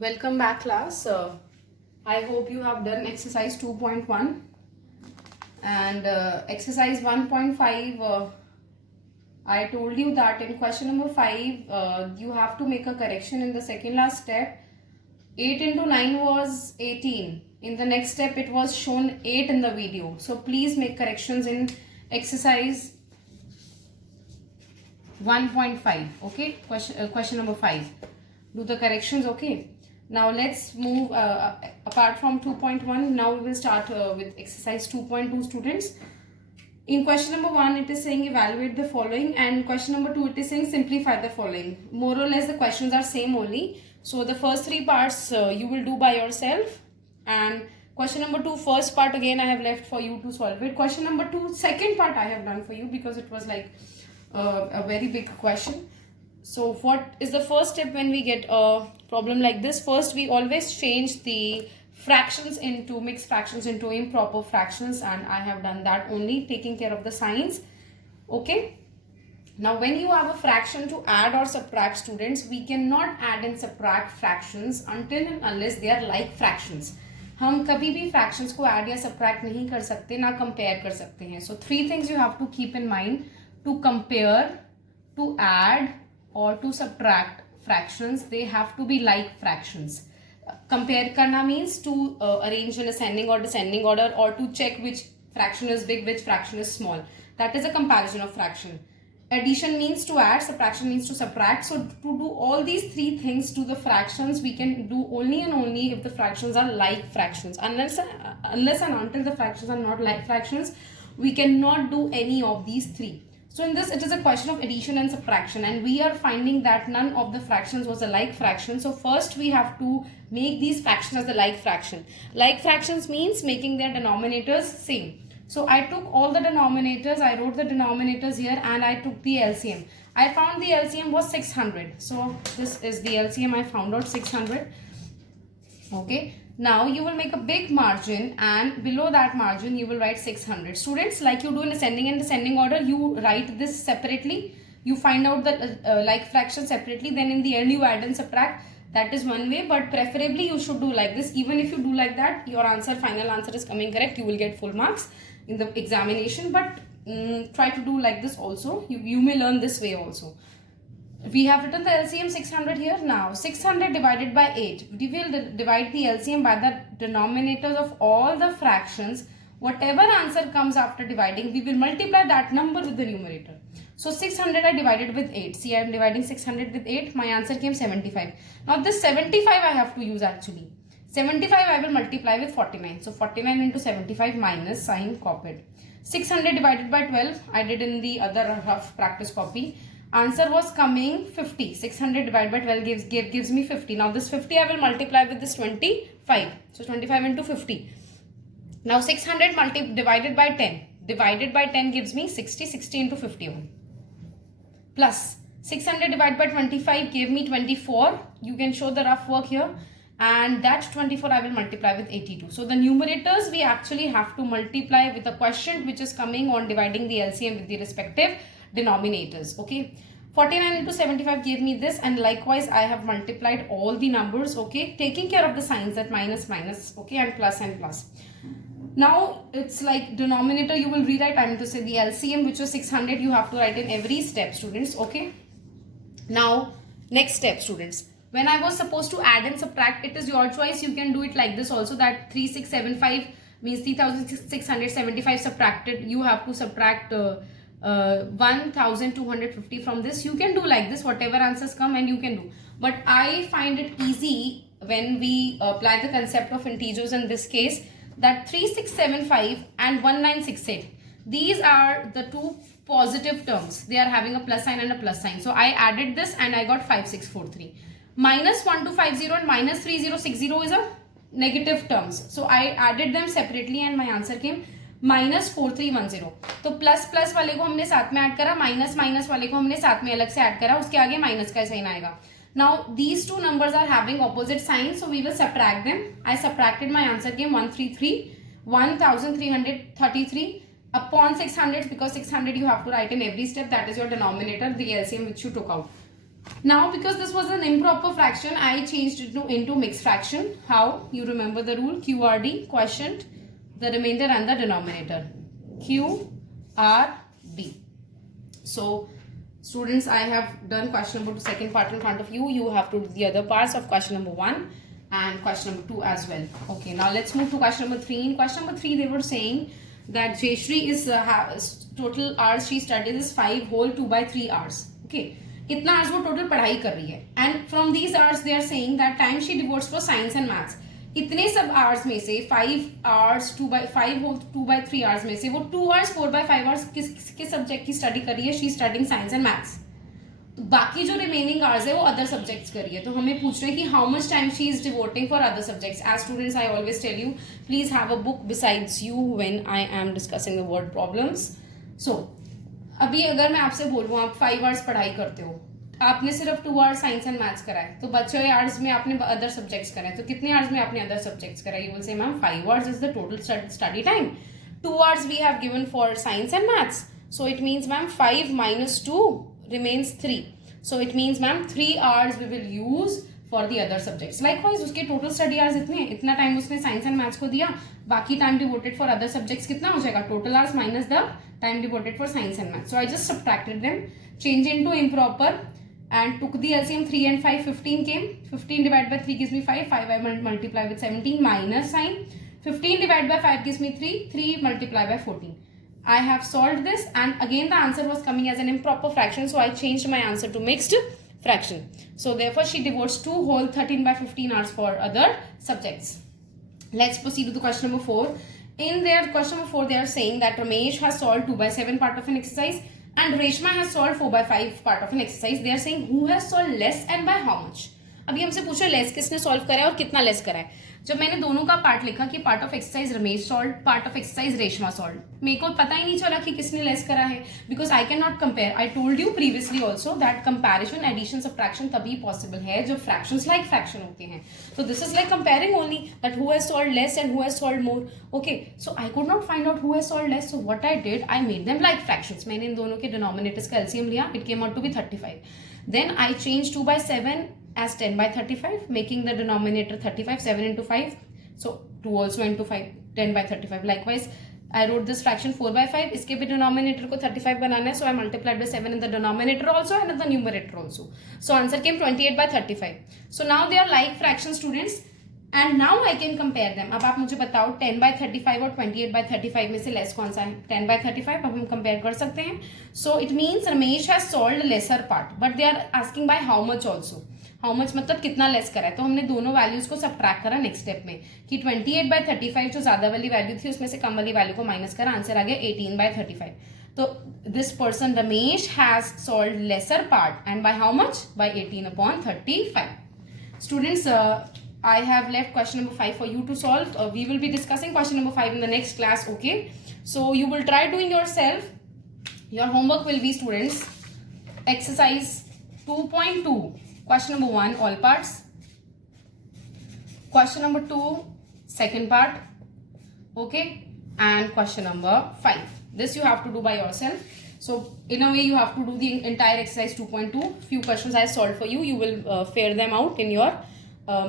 Welcome back, class. I hope you have done exercise 2.1 and exercise 1.5. I told you that in question number 5, you have to make a correction in the second last step. 8 into 9 was 18. In the next step, it was shown 8 in the video. So please make corrections in exercise 1.5. Okay, question number 5. Do the corrections. Okay. Now let's move apart from 2.1. Now we will start with exercise 2.2, students. In question number 1, it is saying evaluate the following, and question number 2, it is saying simplify the following. More or less the questions are same only. So the first 3 parts you will do by yourself, and question number 2, first part again I have left for you to solve it. Question number 2, second part I have done for you because it was like a very big question. So what is the first step when we get a problem like this? First, we always change the fractions into mixed fractions into improper fractions, and I have done that only, taking care of the signs. Okay. Now when you have a fraction to add or subtract, students, we cannot add and subtract fractions until and unless they are like fractions. हम कभी भी fractions को add या subtract नहीं कर सकते, ना compare कर सकते हैं. So 3 things you have to keep in mind: to compare, to add, or to subtract fractions. They have to be like fractions. Compare karna means to arrange in ascending or descending order, or to check which fraction is big, which fraction is small. That is a comparison of fraction. Addition means to add, subtraction means to subtract. So to do all these 3 things to the fractions, we can do only and only if the fractions are like fractions. Unless and until the fractions are not like fractions, we cannot do any of these 3. So in this, it is a question of addition and subtraction, and we are finding that none of the fractions was a like fraction. So first we have to make these fractions as a like fraction. Like fractions means making their denominators same. So I took all the denominators, I wrote the denominators here, and I took the LCM. I found the LCM was 600. So this is the LCM, I found out 600. Okay. Now you will make a big margin, and below that margin you will write 600. Students, like you do in ascending and descending order, you write this separately. You find out the like fraction separately. Then in the end you add and subtract. That is one way, but preferably you should do like this. Even if you do like that, your answer, final answer is coming correct. You will get full marks in the examination. But try to do like this also. You may learn this way also. We have written the LCM 600 here. Now 600 divided by 8. We will divide the LCM by the denominators of all the fractions. Whatever answer comes after dividing, we will multiply that number with the numerator. So 600 I divided with 8. See, I am dividing 600 with 8. My answer came 75. Now this 75 I have to use actually. 75 I will multiply with 49. So 49 into 75 minus sign copied. 600 divided by 12. I did in the other rough practice copy. Answer was coming 50. 600 divided by 12 gives me 50. Now this 50 I will multiply with this 25. So 25 into 50. Now 600 divided by 10. Divided by 10 gives me 60. 60 into 51. Plus 600 divided by 25 gave me 24. You can show the rough work here. And that 24 I will multiply with 82. So the numerators we actually have to multiply with the quotient which is coming on dividing the LCM with the respective denominators. Okay, 49 into 75 gave me this, and likewise I have multiplied all the numbers. Okay, taking care of the signs, that minus minus, okay, and plus and plus. Now it's like denominator you will rewrite. I mean to say the LCM, which was 600, you have to write in every step, students. Okay, now next step, students. When I was supposed to add and subtract, it is your choice. You can do it like this also, that 3675 means 3675 subtracted. You have to subtract 1250 from this. You can do like this, whatever answers come, and you can do. But I find it easy when we apply the concept of integers in this case, that 3675 and 1968. These are the 2 positive terms. They are having a plus sign and a plus sign. So I added this and I got 5643. Minus 1250 and minus 3060 is a negative terms. So I added them separately and my answer came minus 4310. तो plus plus वाले को हमने साथ में add करा, minus minus वाले को हमने साथ में अलग से ऐड करा, उसके आगे माइनस का साइन आएगा. Now these 2 numbers are having opposite signs, so we will subtract them. I subtracted, my answer came 1333 upon 600, because 600 you have to write in every step. That is your denominator, the LCM which you took out. Now, because this was an improper fraction, I changed it into mixed fraction. How? You remember the rule, QRD, quotient, the remainder and the denominator. QRD. So, students, I have done question number 2, second part in front of you. You have to do the other parts of question number 1 and question number 2 as well. Okay, now let's move to question number 3. In question number 3, they were saying that Jayashree is total hours she studies is 5 whole 2 by 3 hours. Okay, इतना hours वो total पढ़ाई कर रही है. And from these hours they are saying that time she devotes for science and maths. इतने सब hours में से 5 hours 2 by 5 whole 2 by 3 hours में से वो 2 hours 4 by 5 hours किस सब्जेक्ट की स्टडी कर रही है? She studying science and maths. तो बाकी जो रिमेनिंग आवर्स है वो अदर सब्जेक्ट्स करिए. तो हमें पूछ रहे हैं कि how much time she is devoting for other subjects. As students I always tell you, please have a book besides you when I am discussing the word problems. So अभी अगर मैं आपसे बोलूँ आप 5 आवर्स पढ़ाई करते हो, आपने सिर्फ 2 आवर्स साइंस एंड मैथ्स कराए, तो बचे आवर्स में आपने अदर सब्जेक्ट्स कराए, तो कितने आवर्स में आपने अदर सब्जेक्ट्स कराए? You will say ma'am 5 hours is the total study time. 2 hours we have given for science and maths, so it means ma'am 5 minus 2 remains 3. So it means ma'am 3 hours we will use for the other subjects. Likewise उसके total study hours इतना time उसने science and maths को दिया, बाकी time devoted for other subjects कितना हो जाएगा? Total hours minus the time devoted for science and maths. So I just subtracted them, changed into improper and took the LCM. 3 and 5, 15 came. 15 divided by 3 gives me 5. 5 I multiply with 17 minus sign. 15 divided by 5 gives me 3. 3 multiply by 14. I have solved this and again the answer was coming as an improper fraction, so I changed my answer to mixed fraction. So therefore she devotes 2 whole 13 by 15 hours for other subjects. Let's proceed to the question number 4. In their question number 4 they are saying that Ramesh has solved 2 by 7 part of an exercise and Reshma has solved 4 by 5 part of an exercise. They are saying who has solved less and by how much. अभी हमसे पूछो less किसने solve करा है और कितना less करा है. जब मैंने दोनों का पार्ट लिखा कि part of exercise Ramesh solve, part of exercise Reshma solve, मेरे को पता ही नहीं चला कि किसने लेस करा है, because I can not compare. I told you previously also that comparison addition subtraction तभी पॉसिबल है जब फ्रैक्शंस लाइक फ्रैक्शन होते हैं. तो this is like comparing only that who has solve less and who has solve more. Okay, so I could not find out who has solve less, so what I did, I made them like fractions. मैंने इन दोनों के denominators का LCM लिया, it came out to be 35. Then I change 2 by 7 as 10 by 35, making the denominator 35. 7 into 5, so 2 also into 5, 10 by 35. Likewise I wrote this fraction 4 by 5, इसके भी denominator को 35 बनाना है, so I multiplied by 7 in the denominator also and in the numerator also. So answer came 28 by 35. So now they are like fraction students and now I can compare them. अब आप मुझे बताओ 10 by 35 और 28 by 35 में से less कौन सा है? 10 by 35. अब हम कंपेयर कर सकते हैं. So it means Ramesh has solved lesser part, but they are asking by how much also. How much मतलब कितना लेस करा है. तो हमने दोनों वैल्यूज को सबट्रैक्ट करा नेक्स्ट स्टेप में कि 28 by 35 जो ज्यादा वाली वैल्यू थी उसमें से कम वाली वैल्यू को माइनस करा, आंसर आ गया 18 by 35. तो this person Ramesh has solve lesser part and by how much? By 18 upon 35. Students, I have left question number 5 for you to solve. We will be discussing question number 5 in the next class. Okay, so you will try doing yourself. Your homework will be, students, exercise 2.2. Question number 1, all parts. Question number 2, second part. Okay, and question number 5. This you have to do by yourself. So in a way you have to do the entire exercise 2.2. Few questions I solved for you. You will fare them out in your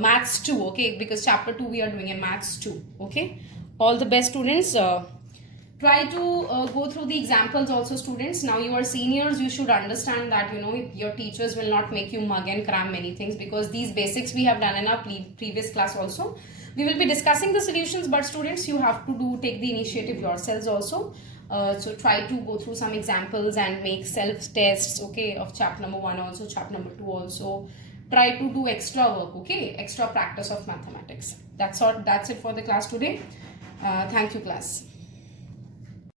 maths 2. Okay, because chapter 2 we are doing in maths 2. Okay, all the best, students. Try to go through the examples also, students. Now you are seniors, you should understand that your teachers will not make you mug and cram many things, because these basics we have done in our previous class also. We will be discussing the solutions, but students, you have to take the initiative yourselves also. So try to go through some examples and make self tests, okay, of chapter number 1 also, chapter number 2 also. Try to do extra work, okay, extra practice of mathematics. That's it for the class today. Thank you, class.